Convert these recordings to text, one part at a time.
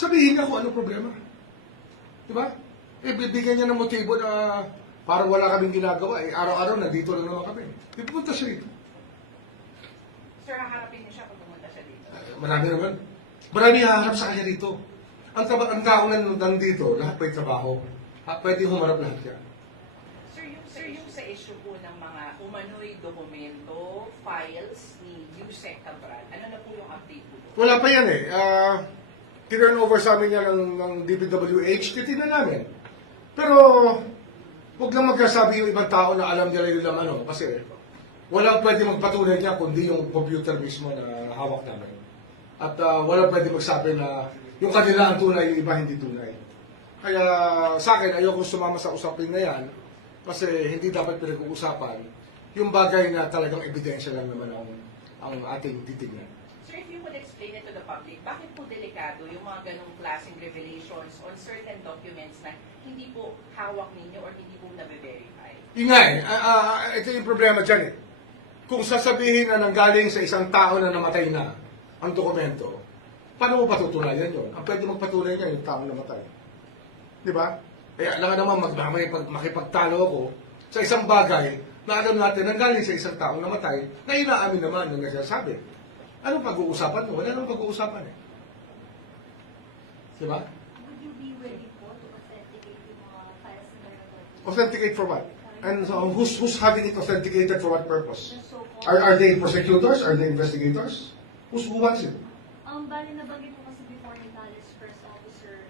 Sabihin niya kung ano problema. Di ba? Eh, bibigyan niya ng motibo na parang wala kaming ginagawa. Eh, araw-araw nandito lang naman kami. Di pumunta siya rito. Sir, haharapin niyo siya kung pumunta siya dito. Marami naman. Marami haharap sa kanya rito. Ang tao na nandito, lahat may trabaho. Pwede humarap lahat yan. Sir, yung sa issue po ng mga umano'y dokumento, files ni Yusek Cabral, ano na po yung update po? Wala pa yan eh. Turn over sa amin yan ng DPWH, titignan namin. Pero, huwag lang magkasabi yung ibang tao na alam nila yung laman, ano, kasi walang pwede magpatunay niya kundi yung computer mismo na hawak namin. At walang pwede magsabi na yung kanila ang tunay, yung iba hindi tunay. Kaya sa akin, ayoko sumama sa usapin na yan kasi hindi dapat pinag-uusapan yung bagay na talagang ebidensya lang naman ang ating titignan. Sir, if you could explain it to the public, bakit po delikado yung mga ganong klaseng revelations on certain documents na hindi po hawak ninyo or hindi po nabe-verify? Yun nga eh, ito yung problema dyan eh. Kung sasabihin na nanggaling sa isang tao na namatay na ang dokumento, paano mo patutunayan yun? Ang pwede magpatunay niya yung tao namatay. Di ba? Kaya alam naman makipagtalo ako sa isang bagay na alam natin nanggaling sa isang taong namatay na inaamin naman ng nagsasabi. Anong pag-uusapan mo? Wala nang pag-uusapan eh. Di ba? Would you be willing po to authenticate yung mga files na meron? Authenticate for what? And so, who's having it authenticated for what purpose? The so-called... Are they prosecutors? Are they investigators? Who wants it? Bali nabanggit po kasi before ni Dallas First Officer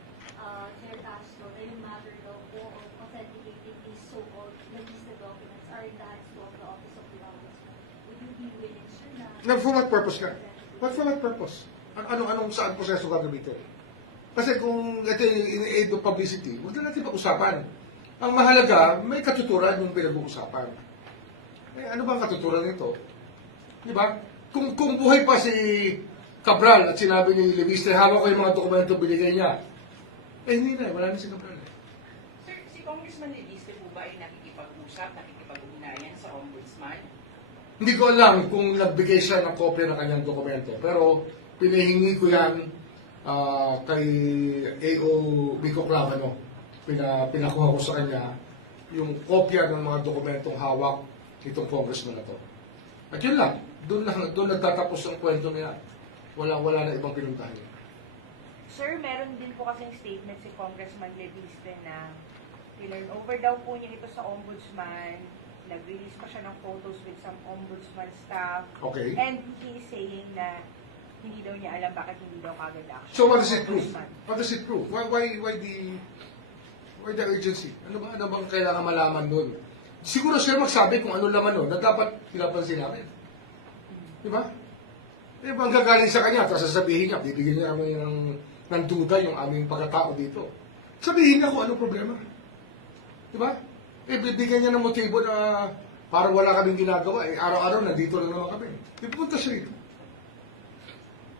Chair Castro na yung matter daw po of authenticating these so-called listed documents are in the hands of the Office of the Ombudsman. Would you be willing, sir, na... For what purpose ka? For what purpose? Anong saan proseso gagamitin? Kasi kung ito yung in-aid of publicity, huwag na natin pag-usapan. Ang mahalaga, may katuturan yung pinag-uusapan. Eh, ano ba ang katuturan nito? Di ba? Kung buhay pa si Cabral at sinabi ni Leviste, hawak ko yung mga dokumento binigay niya. Eh, hindi na. Wala na si Cabral. Sir, si Congressman Leviste po ba ay nakikipag-usap, nakikipag-ugnayan sa Ombudsman? Hindi ko alam kung nagbigay siya ng kopya ng kanyang dokumento. Pero pinahingi ko yan kay A.O. Vico Clavano. Pinakuha ko sa kanya yung kopya ng mga dokumentong hawak itong congressman na to. At yun lang. Doon nagtatapos ang kwento niya. Wala na ibang pinuntahan niya. Sir, meron din po kasing statement si Congressman Leviste na tinurn over daw po niya ito sa ombudsman, nag-release pa siya ng photos with some ombudsman staff, Okay. and he is saying na hindi daw niya alam bakit hindi daw kagad action. So what does it prove? Ombudsman. What does it prove? Why the urgency? Ano bang kailangan malaman doon? Siguro siya magsabi kung ano laman doon na dapat pinapansin namin. Di ba? Eh, bang gagaling sa kanya, tapos sasabihin niya, bibigyan niya kami ng duda yung aming pagkatao dito. Sabihin niya kung ano problema. Di ba? Eh, bibigyan niya ng motibo na parang wala kaming ginagawa. Eh, araw-araw nandito lang naman kami. Di pumunta siya rito.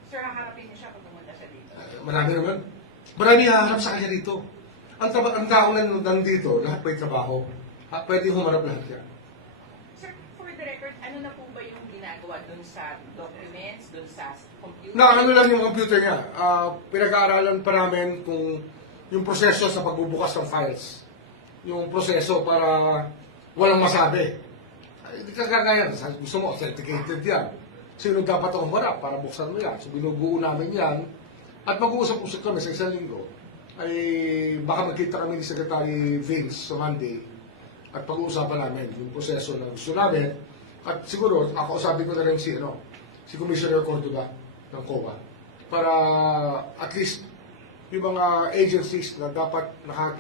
Sir, haharapin niyo siya kung pumunta siya dito. Marami naman. Marami haharap sa kanya rito. Ang tao na nandito, lahat may trabaho. Pwede humarap lahat yan. Sir, for the record, ano na po ba yung ginagawa dun sa documents, dun sa computer? Ano lang yung computer niya. Pinag-aaralan pa namin kung yung proseso sa pagbubukas ng files. Yung proseso para walang masabi. Hindi ka kagayan. Gusto mo, authenticated yan. Sino dapat ang humarap para buksan mo yan? So binubuo namin yan. At mag-uusap-usap kami sa isang linggo. Ay baka magkita kami ni Secretary Vince sa Monday. At pag-uusapan namin yung proseso na gusto namin. At siguro, ako sabi ko na rin si Commissioner Cordoba ng COA para at least yung mga agencies na dapat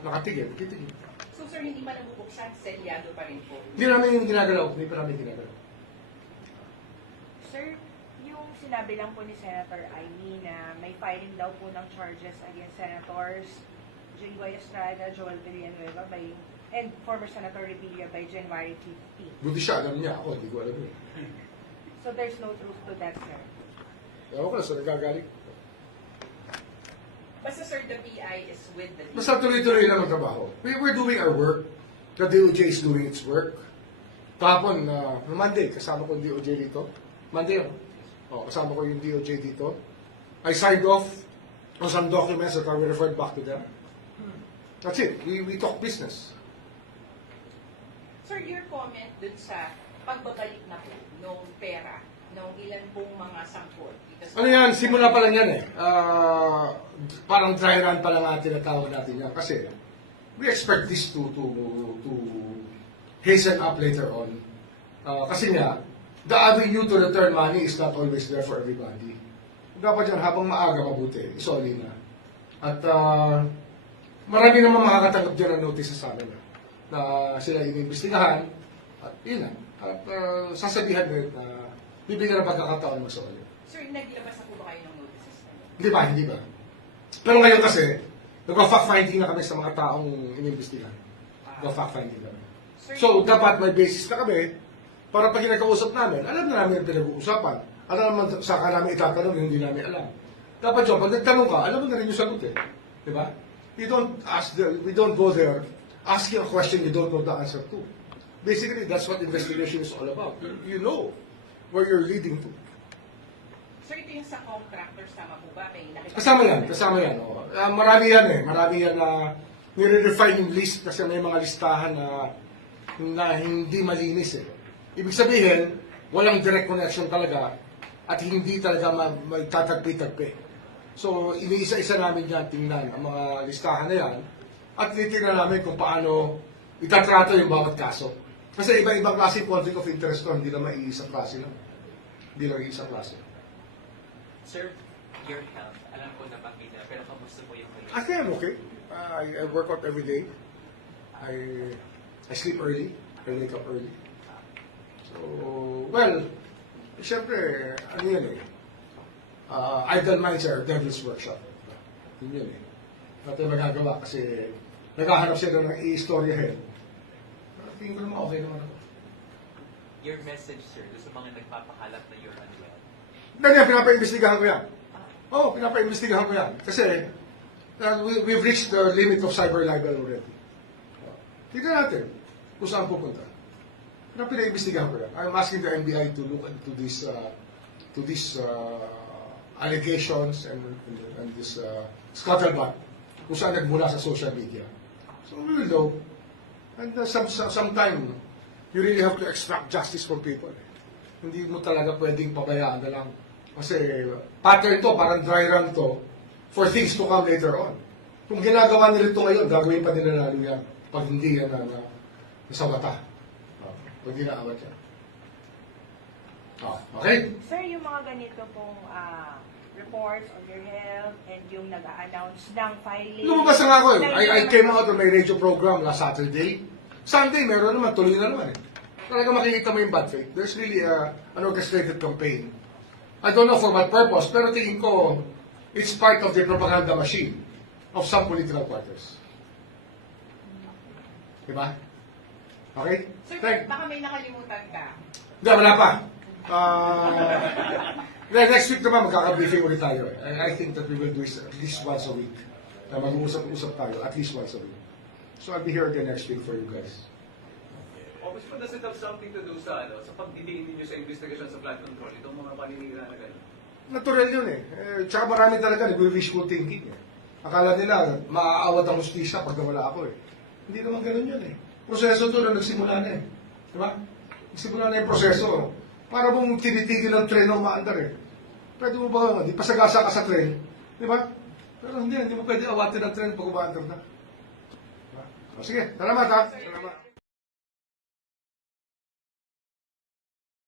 nakatigil, titigil. So sir, hindi pa nabubuksan, selyado pa rin po. Hindi namin yung ginagalaw, hindi pa namin ginagalaw. Sir, yung sinabi lang po ni Senator Amy na may filing daw po ng charges against Senators Jinggoy Estrada, Joel Villanueva and former Senator Revilla by January 15. Buti siya, alam niya. Ako, hindi ko alam yun. So there's no truth to that, sir. Ewan ko na, sa nagagaling. Basta sir, the PI is with the Basta tuloy-tuloy lang ang trabaho. We're doing our work. The DOJ is doing its work. Kahapon, Monday, kasama ko yung DOJ dito. Monday, kasama ko yung DOJ dito. I signed off on some documents that we referred back to them. That's it. We talk business. Sir, your comment dun sa pagbabalik na po nung pera, nung ilan pong mga sangkot. dito sa- Ano yan, simula pa lang yan eh. Parang dry run pa lang ang tinatawag natin yan. Kasi we expect this to hasten up later on. Kasi nga, the avenue to return money is not always there for everybody. Dapat yan, habang maaga mabuti, isoli na. At marami naman makakatanggap dyan ng notice sa amin na sila iniimbestigahan. At yun lang. At sasabihan din na bibigyan ng pagkakataon magsoli. Sir, naglabas na po ba kayo ng notices na yun? Hindi ba? Pero ngayon kasi, nag-fact-finding na kami sa mga taong inimbestigahan. Nag-fact-finding kami. Sir, So, dapat may basis na kami para pag kinakausap namin, alam na namin yung pinag-uusapan. Alam naman saka namin itatanong yung hindi namin alam. Dapat yun, pag nagtanong ka, alam mo na rin yung sagot eh. Di ba? We don't go there asking a question you don't know the answer to. Basically, that's what investigation is all about. You know where you're leading to. sir, ito yung sa contractors, tama po ba? May nakita- Kasama yan. Oh. Marami yan eh. Marami yan na nire-refine yung list kasi may mga listahan na hindi malinis eh. Ibig sabihin, walang direct connection talaga at hindi talaga magtatagpi-tagpi. So, iniisa-isa namin yan tingnan ang mga listahan na yan at titignan namin kung paano itatrato yung bawat kaso. Kasi iba-ibang klase conflict of interest to, hindi lang maiisang klase lang. Hindi lang iisang klase. Sir, your health, alam ko nabanggit na, pero kamusta po yung kayo? I think I'm okay. I work out every day. I sleep early. I wake up early. So, well, siyempre, ano yan eh. Idle minds are devil's workshop. Yun yun eh. Natin magagawa kasi naghahanap sila ng i-istoryahin. Tingin ko naman okay naman ako. Your message, sir, doon sa mga nagpapakalat na you're unwell. Ganyan, pinapa-imbestigahan ko yan. Oo, pinapa-imbestigahan ko yan. Kasi, we've reached the limit of cyber libel already. Tignan natin kung saan pupunta. Pinapa-imbestigahan ko yan. I'm asking the NBI to look into these allegations and this scuttlebutt kung saan nagmula sa social media. So we will know. And sometime, you really have to extract justice from people. Hindi mo talaga pwedeng pabayaan na lang. Kasi pattern to, parang dry run to for things to come later on. Kung ginagawa nila ito ngayon, gagawin pa nila lalo yan pag hindi yan nasa mata. Pag hindi naawat yan. Okay? Sir, yung mga ganito pong reports on your health and yung nag-a-announce ng filing. Lumabas na nga ako eh. I came out on my radio program last Saturday. Sunday, meron naman. Tuloy na naman eh. Talaga makikita mo yung bad faith. There's really an orchestrated campaign. I don't know for what purpose, pero tingin ko, it's part of the propaganda machine of some political parties. Diba? Okay? Sir, Thank baka may nakalimutan ka. Hindi, wala pa. Next week naman, magkaka-briefing ulit tayo. And I think that we will do it at least once a week. Na mag-uusap-usap tayo, at least once a week. So I'll be here again next week for you guys. Ombudsman, does it have something to do sa pagdidiin ninyo sa investigation sa flood control? Itong mga paninira na gano'n. Natural yun eh. Tsaka marami talaga nag-wishful thinking eh. Akala nila, maaawat ang hustisya pag nawala ako eh. Hindi naman ganun yun eh. Proseso to na nagsimula na eh. Diba? Nagsimula na yung proseso. Para mong tinitigil ang tren na umaandar eh. Pwede mo ba, di pasagasa ka sa tren, di ba? Pero hindi mo pwede awatin ang tren pag umaandar na. Diba? O, sige, salamat ha. Salamat.